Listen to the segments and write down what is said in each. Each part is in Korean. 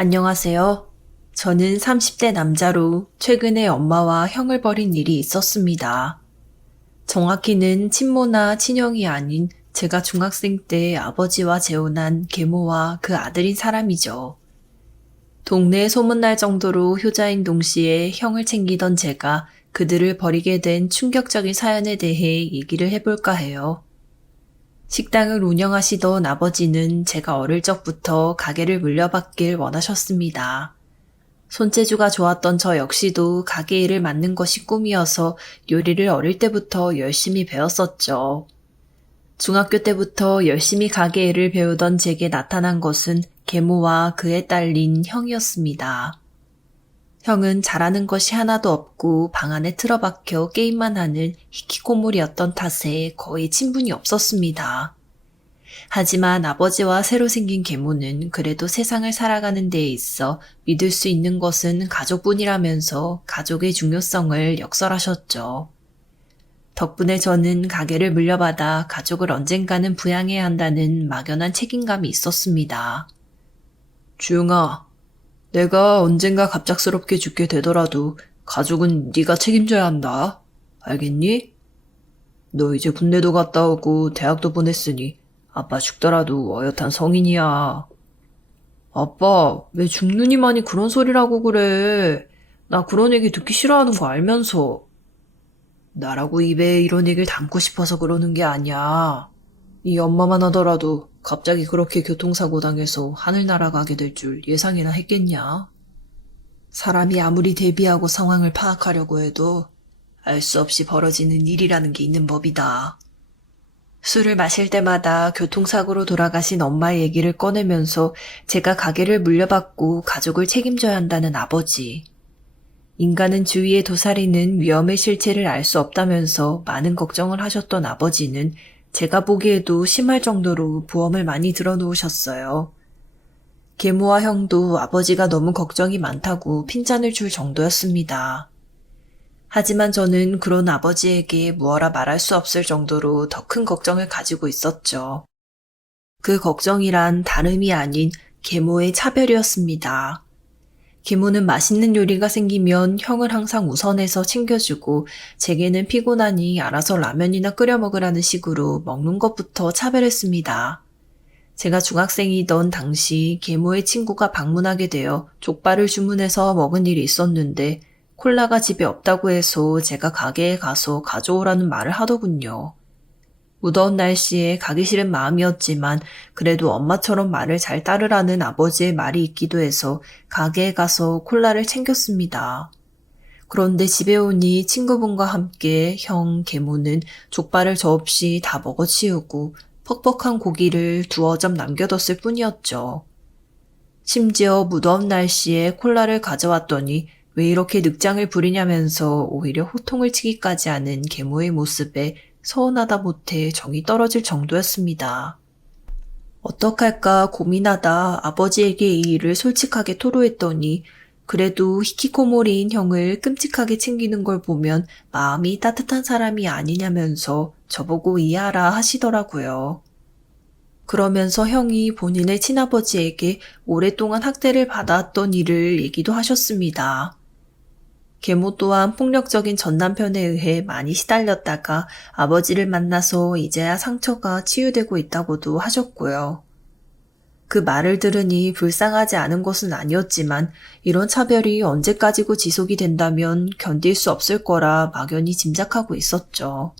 안녕하세요. 저는 30대 남자로 최근에 엄마와 형을 벌인 일이 있었습니다. 정확히는 친모나 친형이 아닌 제가 중학생 때 아버지와 재혼한 계모와 그 아들인 사람이죠. 동네에 소문날 정도로 효자인 동시에 형을 챙기던 제가 그들을 벌이게 된 충격적인 사연에 대해 얘기를 해볼까 해요. 식당을 운영하시던 아버지는 제가 어릴 적부터 가게를 물려받길 원하셨습니다. 손재주가 좋았던 저 역시도 가게 일을 맡는 것이 꿈이어서 요리를 어릴 때부터 열심히 배웠었죠. 중학교 때부터 열심히 가게 일을 배우던 제게 나타난 것은 계모와 그의 딸린 형이었습니다. 형은 잘하는 것이 하나도 없고 방 안에 틀어박혀 게임만 하는 히키코모리였던 탓에 거의 친분이 없었습니다. 하지만 아버지와 새로 생긴 계모는 그래도 세상을 살아가는 데에 있어 믿을 수 있는 것은 가족뿐이라면서 가족의 중요성을 역설하셨죠. 덕분에 저는 가게를 물려받아 가족을 언젠가는 부양해야 한다는 막연한 책임감이 있었습니다. 주영아, 내가 언젠가 갑작스럽게 죽게 되더라도 가족은 네가 책임져야 한다. 알겠니? 너 이제 군대도 갔다 오고 대학도 보냈으니 아빠 죽더라도 어엿한 성인이야. 아빠, 왜 죽느니만이 그런 소리라고 그래? 나 그런 얘기 듣기 싫어하는 거 알면서. 나라고 입에 이런 얘기를 담고 싶어서 그러는 게 아니야. 네 엄마만 하더라도 갑자기 그렇게 교통사고 당해서 하늘 날아가게 될 줄 예상이나 했겠냐? 사람이 아무리 대비하고 상황을 파악하려고 해도 알 수 없이 벌어지는 일이라는 게 있는 법이다. 술을 마실 때마다 교통사고로 돌아가신 엄마의 얘기를 꺼내면서 제가 가게를 물려받고 가족을 책임져야 한다는 아버지. 인간은 주위의 도사리는 위험의 실체를 알 수 없다면서 많은 걱정을 하셨던 아버지는 제가 보기에도 심할 정도로 보험을 많이 들어놓으셨어요. 계모와 형도 아버지가 너무 걱정이 많다고 핀잔을 줄 정도였습니다. 하지만 저는 그런 아버지에게 무어라 말할 수 없을 정도로 더 큰 걱정을 가지고 있었죠. 그 걱정이란 다름이 아닌 계모의 차별이었습니다. 계모는 맛있는 요리가 생기면 형을 항상 우선해서 챙겨주고 제게는 피곤하니 알아서 라면이나 끓여 먹으라는 식으로 먹는 것부터 차별했습니다. 제가 중학생이던 당시 계모의 친구가 방문하게 되어 족발을 주문해서 먹은 일이 있었는데 콜라가 집에 없다고 해서 제가 가게에 가서 가져오라는 말을 하더군요. 무더운 날씨에 가기 싫은 마음이었지만 그래도 엄마처럼 말을 잘 따르라는 아버지의 말이 있기도 해서 가게에 가서 콜라를 챙겼습니다. 그런데 집에 오니 친구분과 함께 형, 계모는 족발을 저 없이 다 먹어치우고 퍽퍽한 고기를 두어 점 남겨뒀을 뿐이었죠. 심지어 무더운 날씨에 콜라를 가져왔더니 왜 이렇게 늑장을 부리냐면서 오히려 호통을 치기까지 하는 계모의 모습에 서운하다 못해 정이 떨어질 정도였습니다. 어떡할까 고민하다 아버지에게 이 일을 솔직하게 토로했더니 그래도 히키코모리인 형을 끔찍하게 챙기는 걸 보면 마음이 따뜻한 사람이 아니냐면서 저보고 이해하라 하시더라고요. 그러면서 형이 본인의 친아버지에게 오랫동안 학대를 받아왔던 일을 얘기도 하셨습니다. 계모 또한 폭력적인 전남편에 의해 많이 시달렸다가 아버지를 만나서 이제야 상처가 치유되고 있다고도 하셨고요. 그 말을 들으니 불쌍하지 않은 것은 아니었지만 이런 차별이 언제까지고 지속이 된다면 견딜 수 없을 거라 막연히 짐작하고 있었죠.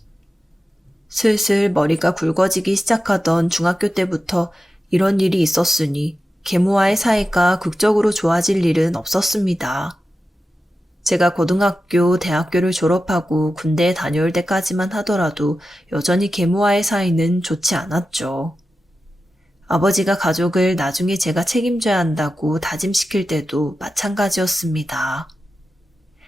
슬슬 머리가 굵어지기 시작하던 중학교 때부터 이런 일이 있었으니 계모와의 사이가 극적으로 좋아질 일은 없었습니다. 제가 고등학교, 대학교를 졸업하고 군대에 다녀올 때까지만 하더라도 여전히 계모와의 사이는 좋지 않았죠. 아버지가 가족을 나중에 제가 책임져야 한다고 다짐시킬 때도 마찬가지였습니다.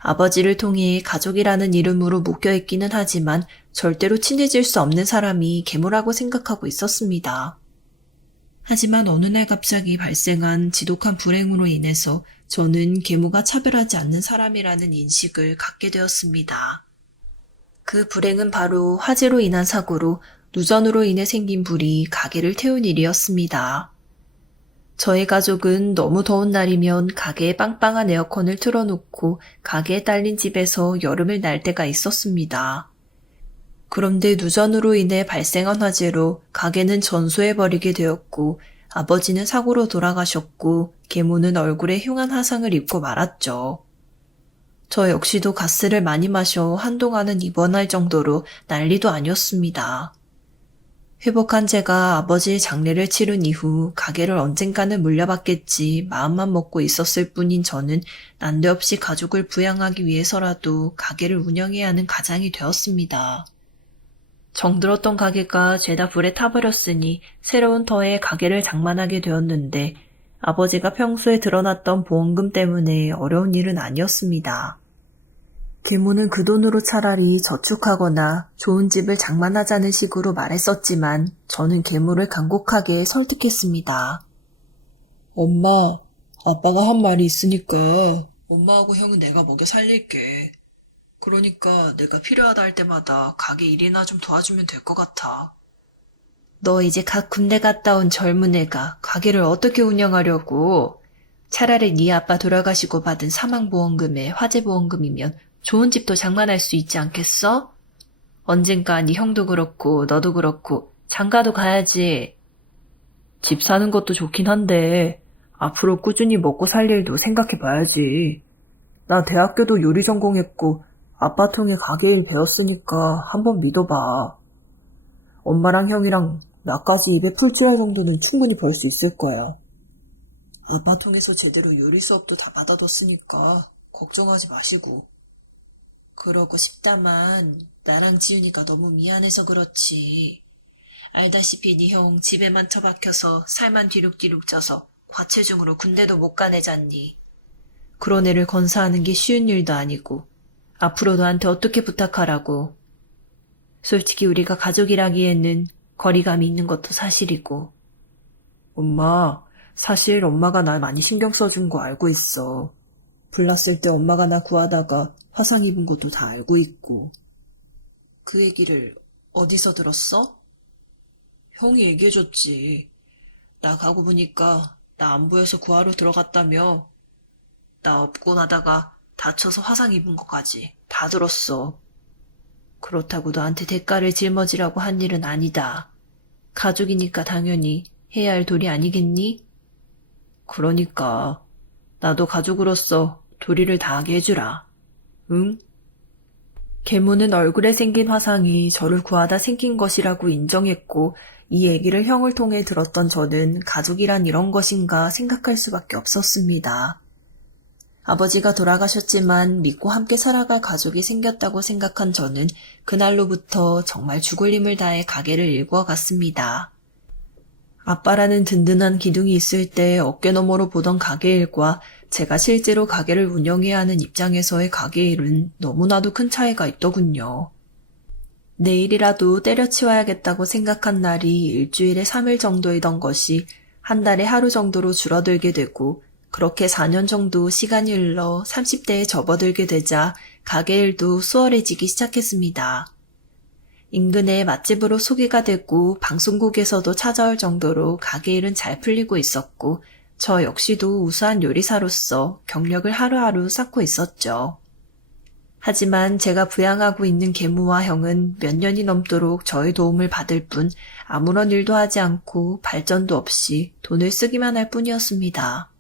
아버지를 통해 가족이라는 이름으로 묶여있기는 하지만 절대로 친해질 수 없는 사람이 계모라고 생각하고 있었습니다. 하지만 어느 날 갑자기 발생한 지독한 불행으로 인해서 저는 계모가 차별하지 않는 사람이라는 인식을 갖게 되었습니다. 그 불행은 바로 화재로 인한 사고로 누전으로 인해 생긴 불이 가게를 태운 일이었습니다. 저희 가족은 너무 더운 날이면 가게에 빵빵한 에어컨을 틀어놓고 가게에 딸린 집에서 여름을 날 때가 있었습니다. 그런데 누전으로 인해 발생한 화재로 가게는 전소해버리게 되었고 아버지는 사고로 돌아가셨고 계모는 얼굴에 흉한 화상을 입고 말았죠. 저 역시도 가스를 많이 마셔 한동안은 입원할 정도로 난리도 아니었습니다. 회복한 제가 아버지의 장례를 치른 이후 가게를 언젠가는 물려받겠지 마음만 먹고 있었을 뿐인 저는 난데없이 가족을 부양하기 위해서라도 가게를 운영해야 하는 가장이 되었습니다. 정들었던 가게가 죄다 불에 타버렸으니 새로운 터에 가게를 장만하게 되었는데 아버지가 평소에 드러났던 보험금 때문에 어려운 일은 아니었습니다. 계모는 그 돈으로 차라리 저축하거나 좋은 집을 장만하자는 식으로 말했었지만 저는 계모를 간곡하게 설득했습니다. 엄마, 아빠가 한 말이 있으니까 엄마하고 형은 내가 먹여 살릴게. 그러니까 내가 필요하다 할 때마다 가게 일이나 좀 도와주면 될 것 같아. 너 이제 각 군대 갔다 온 젊은 애가 가게를 어떻게 운영하려고? 차라리 네 아빠 돌아가시고 받은 사망보험금에 화재보험금이면 좋은 집도 장만할 수 있지 않겠어? 언젠가 네 형도 그렇고 너도 그렇고 장가도 가야지. 집 사는 것도 좋긴 한데 앞으로 꾸준히 먹고 살 일도 생각해봐야지. 나 대학교도 요리 전공했고 아빠 통해 가게 일 배웠으니까 한번 믿어봐. 엄마랑 형이랑 나까지 입에 풀칠할 정도는 충분히 벌 수 있을 거야. 아빠 통해서 제대로 요리 수업도 다 받아뒀으니까 걱정하지 마시고. 그러고 싶다만 나랑 지훈이가 너무 미안해서 그렇지. 알다시피 네 형 집에만 처박혀서 살만 뒤룩뒤룩 쪄서 과체중으로 군대도 못 가내잖니. 그런 애를 건사하는 게 쉬운 일도 아니고 앞으로 너한테 어떻게 부탁하라고. 솔직히 우리가 가족이라기에는 거리감이 있는 것도 사실이고. 엄마, 사실 엄마가 날 많이 신경 써준 거 알고 있어. 불났을 때 엄마가 나 구하다가 화상 입은 것도 다 알고 있고. 그 얘기를 어디서 들었어? 형이 얘기해줬지. 나 가고 보니까 나 안 보여서 구하러 들어갔다며. 나 업고 나다가 다쳐서 화상 입은 것까지 다 들었어. 그렇다고 너한테 대가를 짊어지라고 한 일은 아니다. 가족이니까 당연히 해야 할 도리 아니겠니? 그러니까 나도 가족으로서 도리를 다하게 해주라. 응? 계모는 얼굴에 생긴 화상이 저를 구하다 생긴 것이라고 인정했고 이 얘기를 형을 통해 들었던 저는 가족이란 이런 것인가 생각할 수밖에 없었습니다. 아버지가 돌아가셨지만 믿고 함께 살아갈 가족이 생겼다고 생각한 저는 그날로부터 정말 죽을 힘을 다해 가게를 일구어 갔습니다. 아빠라는 든든한 기둥이 있을 때 어깨너머로 보던 가게 일과 제가 실제로 가게를 운영해야 하는 입장에서의 가게 일은 너무나도 큰 차이가 있더군요. 내일이라도 때려치워야겠다고 생각한 날이 일주일에 3일 정도이던 것이 한 달에 하루 정도로 줄어들게 되고 그렇게 4년 정도 시간이 흘러 30대에 접어들게 되자 가게 일도 수월해지기 시작했습니다. 인근의 맛집으로 소개가 되고 방송국에서도 찾아올 정도로 가게 일은 잘 풀리고 있었고 저 역시도 우수한 요리사로서 경력을 하루하루 쌓고 있었죠. 하지만 제가 부양하고 있는 계모와 형은 몇 년이 넘도록 저의 도움을 받을 뿐 아무런 일도 하지 않고 발전도 없이 돈을 쓰기만 할 뿐이었습니다.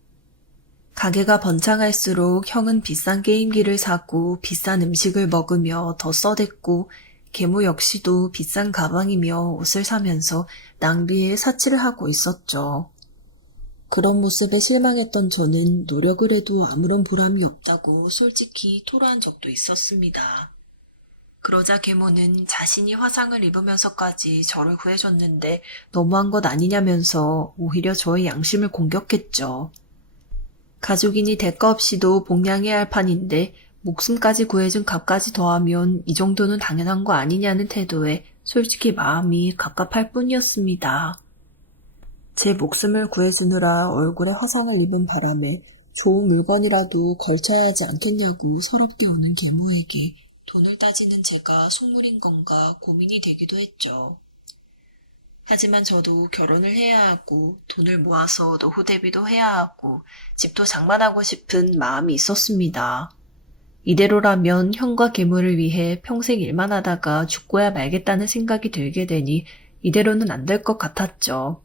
가게가 번창할수록 형은 비싼 게임기를 사고 비싼 음식을 먹으며 더 써댔고 계모 역시도 비싼 가방이며 옷을 사면서 낭비에 사치를 하고 있었죠. 그런 모습에 실망했던 저는 노력을 해도 아무런 보람이 없다고 솔직히 토로한 적도 있었습니다. 그러자 계모는 자신이 화상을 입으면서까지 저를 구해줬는데 너무한 것 아니냐면서 오히려 저의 양심을 공격했죠. 가족이니 대가 없이도 복양해야 할 판인데 목숨까지 구해준 값까지 더하면 이 정도는 당연한 거 아니냐는 태도에 솔직히 마음이 갑갑할 뿐이었습니다. 제 목숨을 구해주느라 얼굴에 화상을 입은 바람에 좋은 물건이라도 걸쳐야 하지 않겠냐고 서럽게 우는 계모에게 돈을 따지는 제가 속물인 건가 고민이 되기도 했죠. 하지만 저도 결혼을 해야 하고 돈을 모아서 노후 대비도 해야 하고 집도 장만하고 싶은 마음이 있었습니다. 이대로라면 형과 계모를 위해 평생 일만 하다가 죽고야 말겠다는 생각이 들게 되니 이대로는 안 될 것 같았죠.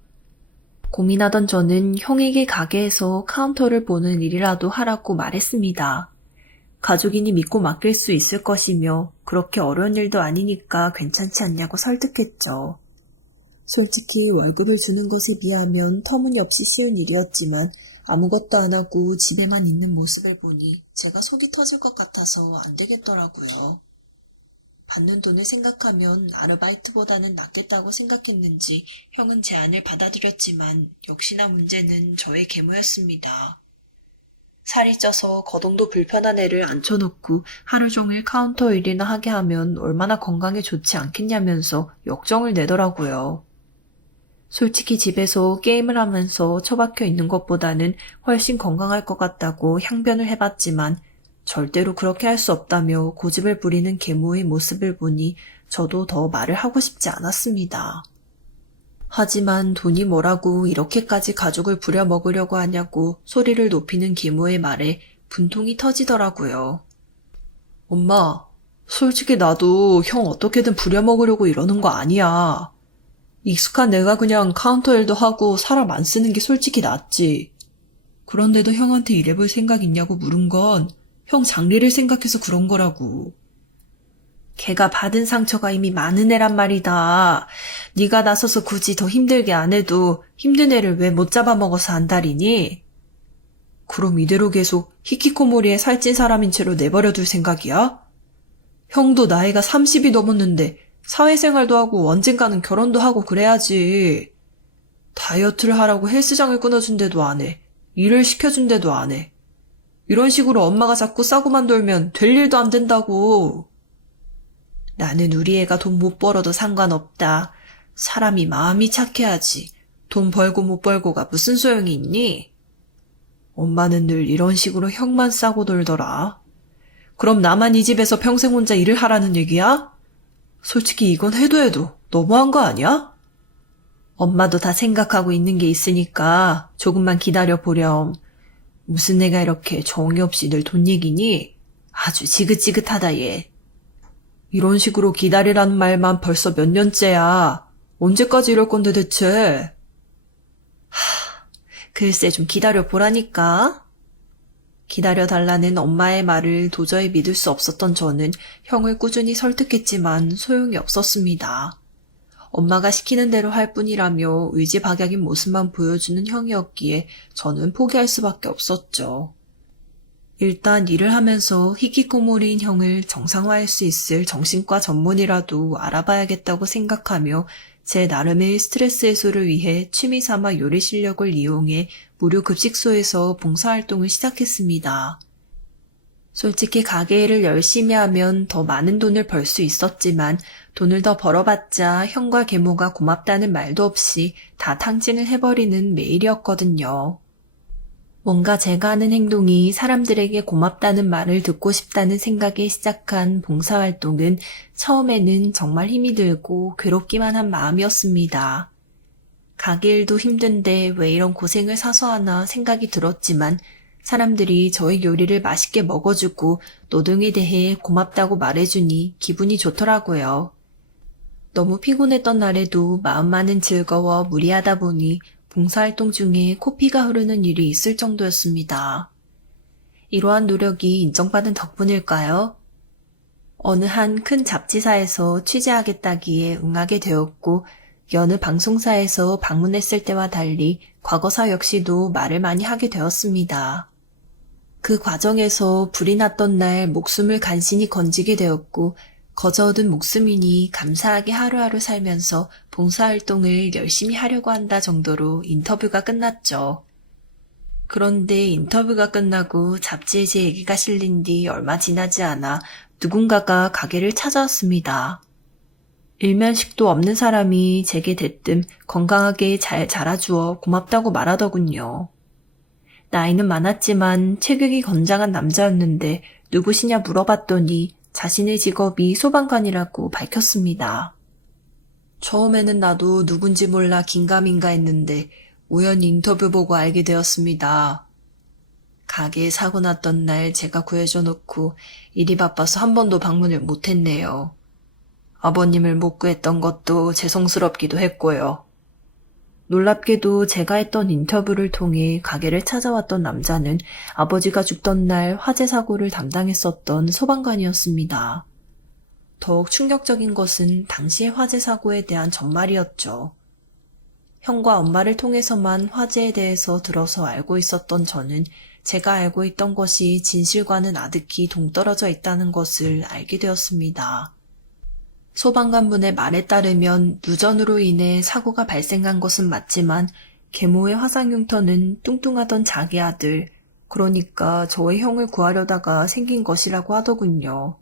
고민하던 저는 형에게 가게에서 카운터를 보는 일이라도 하라고 말했습니다. 가족이니 믿고 맡길 수 있을 것이며 그렇게 어려운 일도 아니니까 괜찮지 않냐고 설득했죠. 솔직히 월급을 주는 것에 비하면 터무니없이 쉬운 일이었지만 아무것도 안 하고 집에만 있는 모습을 보니 제가 속이 터질 것 같아서 안 되겠더라고요. 받는 돈을 생각하면 아르바이트보다는 낫겠다고 생각했는지 형은 제안을 받아들였지만 역시나 문제는 저의 계모였습니다. 살이 쪄서 거동도 불편한 애를 앉혀놓고 하루 종일 카운터 일이나 하게 하면 얼마나 건강에 좋지 않겠냐면서 역정을 내더라고요. 솔직히 집에서 게임을 하면서 처박혀 있는 것보다는 훨씬 건강할 것 같다고 향변을 해봤지만 절대로 그렇게 할 수 없다며 고집을 부리는 계모의 모습을 보니 저도 더 말을 하고 싶지 않았습니다. 하지만 돈이 뭐라고 이렇게까지 가족을 부려먹으려고 하냐고 소리를 높이는 계모의 말에 분통이 터지더라고요. 엄마, 솔직히 나도 형 어떻게든 부려먹으려고 이러는 거 아니야. 익숙한 내가 그냥 카운터 일도 하고 사람 안 쓰는 게 솔직히 낫지. 그런데도 형한테 일해볼 생각 있냐고 물은 건 형 장래를 생각해서 그런 거라고. 걔가 받은 상처가 이미 많은 애란 말이다. 네가 나서서 굳이 더 힘들게 안 해도 힘든 애를 왜 못 잡아먹어서 안달이니? 그럼 이대로 계속 히키코모리에 살찐 사람인 채로 내버려둘 생각이야? 형도 나이가 30이 넘었는데 사회생활도 하고 언젠가는 결혼도 하고 그래야지. 다이어트를 하라고 헬스장을 끊어준데도 안 해. 일을 시켜준데도 안 해. 이런 식으로 엄마가 자꾸 싸고만 돌면 될 일도 안 된다고. 나는 우리 애가 돈 못 벌어도 상관없다. 사람이 마음이 착해야지. 돈 벌고 못 벌고가 무슨 소용이 있니? 엄마는 늘 이런 식으로 형만 싸고 돌더라. 그럼 나만 이 집에서 평생 혼자 일을 하라는 얘기야? 솔직히 이건 해도 너무한 거 아니야? 엄마도 다 생각하고 있는 게 있으니까 조금만 기다려 보렴. 무슨 애가 이렇게 정이 없이 늘 돈 얘기니? 아주 지긋지긋하다 얘. 이런 식으로 기다리라는 말만 벌써 몇 년째야. 언제까지 이럴 건데 대체? 글쎄 좀 기다려 보라니까. 기다려달라는 엄마의 말을 도저히 믿을 수 없었던 저는 형을 꾸준히 설득했지만 소용이 없었습니다. 엄마가 시키는 대로 할 뿐이라며 의지박약인 모습만 보여주는 형이었기에 저는 포기할 수밖에 없었죠. 일단 일을 하면서 히키코모리인 형을 정상화할 수 있을 정신과 전문이라도 알아봐야겠다고 생각하며 제 나름의 스트레스 해소를 위해 취미삼아 요리 실력을 이용해 무료 급식소에서 봉사활동을 시작했습니다. 솔직히 가게 일을 열심히 하면 더 많은 돈을 벌 수 있었지만 돈을 더 벌어봤자 형과 계모가 고맙다는 말도 없이 다 탕진을 해버리는 매일이었거든요. 뭔가 제가 하는 행동이 사람들에게 고맙다는 말을 듣고 싶다는 생각에 시작한 봉사활동은 처음에는 정말 힘이 들고 괴롭기만 한 마음이었습니다. 가게 일도 힘든데 왜 이런 고생을 사서 하나 생각이 들었지만 사람들이 저의 요리를 맛있게 먹어주고 노동에 대해 고맙다고 말해주니 기분이 좋더라고요. 너무 피곤했던 날에도 마음만은 즐거워 무리하다 보니 봉사활동 중에 코피가 흐르는 일이 있을 정도였습니다. 이러한 노력이 인정받은 덕분일까요? 어느 한 큰 잡지사에서 취재하겠다기에 응하게 되었고 여느 방송사에서 방문했을 때와 달리 과거사 역시도 말을 많이 하게 되었습니다. 그 과정에서 불이 났던 날 목숨을 간신히 건지게 되었고 거저 얻은 목숨이니 감사하게 하루하루 살면서 봉사활동을 열심히 하려고 한다 정도로 인터뷰가 끝났죠. 그런데 인터뷰가 끝나고 잡지에 제 얘기가 실린 뒤 얼마 지나지 않아 누군가가 가게를 찾아왔습니다. 일면식도 없는 사람이 제게 대뜸 건강하게 잘 자라주어 고맙다고 말하더군요. 나이는 많았지만 체격이 건장한 남자였는데 누구시냐 물어봤더니 자신의 직업이 소방관이라고 밝혔습니다. 처음에는 나도 누군지 몰라 긴가민가 했는데 우연히 인터뷰 보고 알게 되었습니다. 가게에 사고 났던 날 제가 구해줘 놓고 일이 바빠서 한 번도 방문을 못했네요. 아버님을 못 구했던 것도 죄송스럽기도 했고요. 놀랍게도 제가 했던 인터뷰를 통해 가게를 찾아왔던 남자는 아버지가 죽던 날 화재 사고를 담당했었던 소방관이었습니다. 더욱 충격적인 것은 당시의 화재 사고에 대한 전말이었죠. 형과 엄마를 통해서만 화재에 대해서 들어서 알고 있었던 저는 제가 알고 있던 것이 진실과는 아득히 동떨어져 있다는 것을 알게 되었습니다. 소방관분의 말에 따르면 누전으로 인해 사고가 발생한 것은 맞지만 계모의 화상 흉터는 뚱뚱하던 자기 아들, 그러니까 저의 형을 구하려다가 생긴 것이라고 하더군요.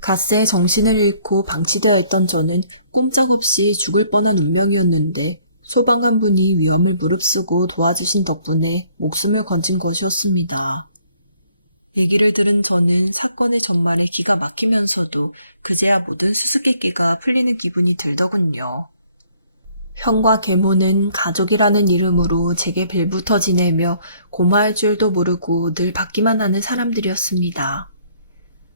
갓세 정신을 잃고 방치되어 있던 저는 꼼짝없이 죽을 뻔한 운명이었는데 소방관분이 위험을 무릅쓰고 도와주신 덕분에 목숨을 건진 것이었습니다. 얘기를 들은 저는 사건의 전말에 기가 막히면서도 그제야 모든 수수께끼가 풀리는 기분이 들더군요. 형과 계모는 가족이라는 이름으로 제게 빌부터 지내며 고마할 줄도 모르고 늘 받기만 하는 사람들이었습니다.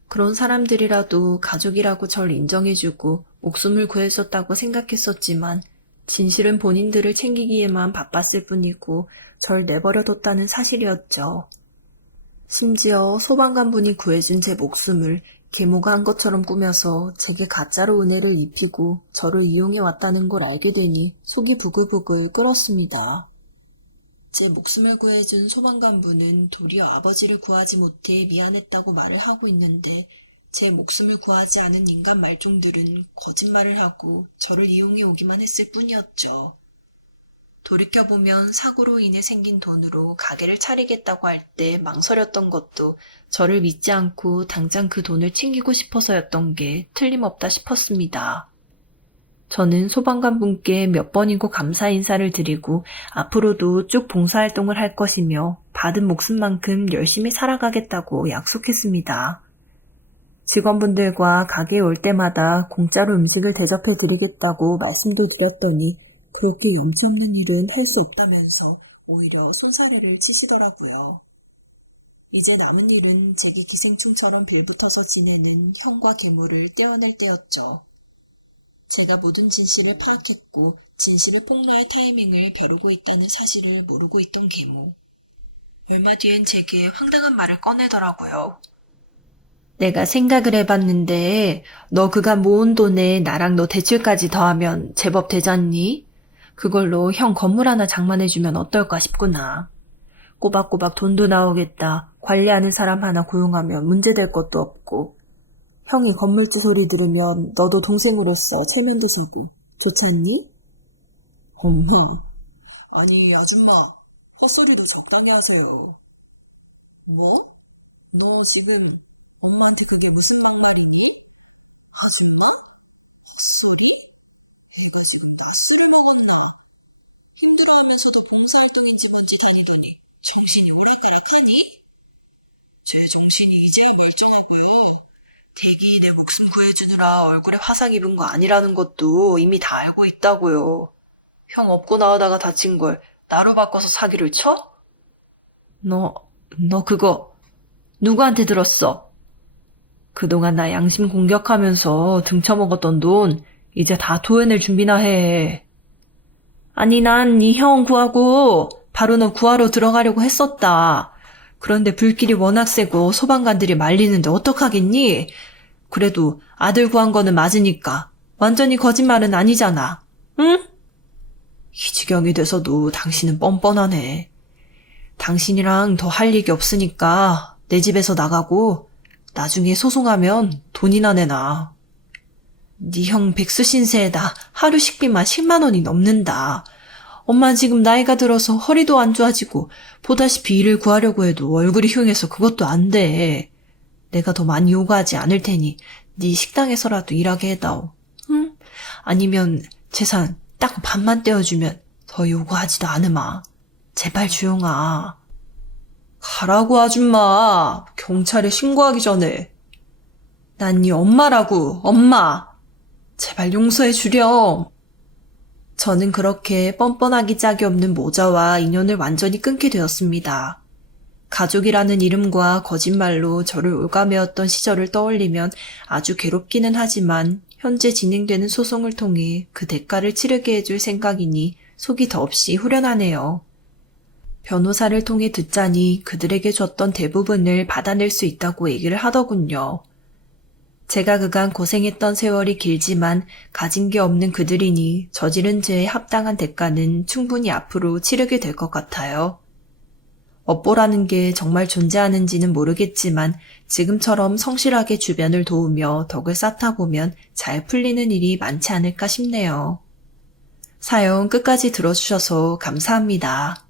그런 사람들이라도 가족이라고 절 인정해주고 목숨을 구해줬다고 생각했었지만 진실은 본인들을 챙기기에만 바빴을 뿐이고 절 내버려뒀다는 사실이었죠. 심지어 소방관분이 구해준 제 목숨을 계모가 한 것처럼 꾸며서 제게 가짜로 은혜를 입히고 저를 이용해왔다는 걸 알게 되니 속이 부글부글 끓었습니다. 제 목숨을 구해준 소방관분은 도리어 아버지를 구하지 못해 미안했다고 말을 하고 있는데 제 목숨을 구하지 않은 인간 말종들은 거짓말을 하고 저를 이용해 오기만 했을 뿐이었죠. 돌이켜보면 사고로 인해 생긴 돈으로 가게를 차리겠다고 할 때 망설였던 것도 저를 믿지 않고 당장 그 돈을 챙기고 싶어서였던 게 틀림없다 싶었습니다. 저는 소방관분께 몇 번이고 감사 인사를 드리고 앞으로도 쭉 봉사활동을 할 것이며 받은 목숨만큼 열심히 살아가겠다고 약속했습니다. 직원분들과 가게에 올 때마다 공짜로 음식을 대접해 드리겠다고 말씀도 드렸더니 그렇게 염치 없는 일은 할 수 없다면서 오히려 손사래를 치시더라고요. 이제 남은 일은 제게 기생충처럼 빌붙어서 지내는 형과 계모를 떼어낼 때였죠. 제가 모든 진실을 파악했고 진실을 폭로할 타이밍을 벼르고 있다는 사실을 모르고 있던 계모. 얼마 뒤엔 제게 황당한 말을 꺼내더라고요. 내가 생각을 해봤는데 너 그간 모은 돈에 나랑 너 대출까지 더하면 제법 되잖니? 그걸로 형 건물 하나 장만해주면 어떨까 싶구나. 꼬박꼬박 돈도 나오겠다. 관리하는 사람 하나 고용하면 문제될 것도 없고. 형이 건물주 소리 들으면 너도 동생으로서 체면도 서고. 좋지 않니? 엄마. 아니 아줌마. 헛소리도 적당히 하세요. 뭐? 너 지금 엄마한테 그게 무슨 정신이 오래그랬다니? 제 정신이 이제야 멀쩡하고 대기 내 목숨 구해주느라 얼굴에 화상 입은 거 아니라는 것도 이미 다 알고 있다고요. 형 업고 나오다가 다친 걸 나로 바꿔서 사기를 쳐? 너 그거 누구한테 들었어? 그동안 나 양심 공격하면서 등쳐먹었던 돈 이제 다 토해낼 준비나 해. 아니 난 네 형 구하고 바로 너 구하러 들어가려고 했었다. 그런데 불길이 워낙 세고 소방관들이 말리는데 어떡하겠니? 그래도 아들 구한 거는 맞으니까 완전히 거짓말은 아니잖아. 응? 이 지경이 돼서도 당신은 뻔뻔하네. 당신이랑 더 할 얘기 없으니까 내 집에서 나가고 나중에 소송하면 돈이나 내놔. 네 형 백수 신세에다 하루 식비만 10만 원이 넘는다. 엄마 지금 나이가 들어서 허리도 안 좋아지고 보다시피 일을 구하려고 해도 얼굴이 흉해서 그것도 안 돼. 내가 더 많이 요구하지 않을 테니 네 식당에서라도 일하게 해다오. 응? 아니면 재산 딱 반만 떼어주면 더 요구하지도 않으마. 제발 주용아. 가라고 아줌마. 경찰에 신고하기 전에. 난 네 엄마라고. 엄마. 제발 용서해 주렴. 저는 그렇게 뻔뻔하기 짝이 없는 모자와 인연을 완전히 끊게 되었습니다. 가족이라는 이름과 거짓말로 저를 올가매었던 시절을 떠올리면 아주 괴롭기는 하지만 현재 진행되는 소송을 통해 그 대가를 치르게 해줄 생각이니 속이 더없이 후련하네요. 변호사를 통해 듣자니 그들에게 줬던 대부분을 받아낼 수 있다고 얘기를 하더군요. 제가 그간 고생했던 세월이 길지만 가진 게 없는 그들이니 저지른 죄에 합당한 대가는 충분히 앞으로 치르게 될 것 같아요. 업보라는 게 정말 존재하는지는 모르겠지만 지금처럼 성실하게 주변을 도우며 덕을 쌓다 보면 잘 풀리는 일이 많지 않을까 싶네요. 사연 끝까지 들어주셔서 감사합니다.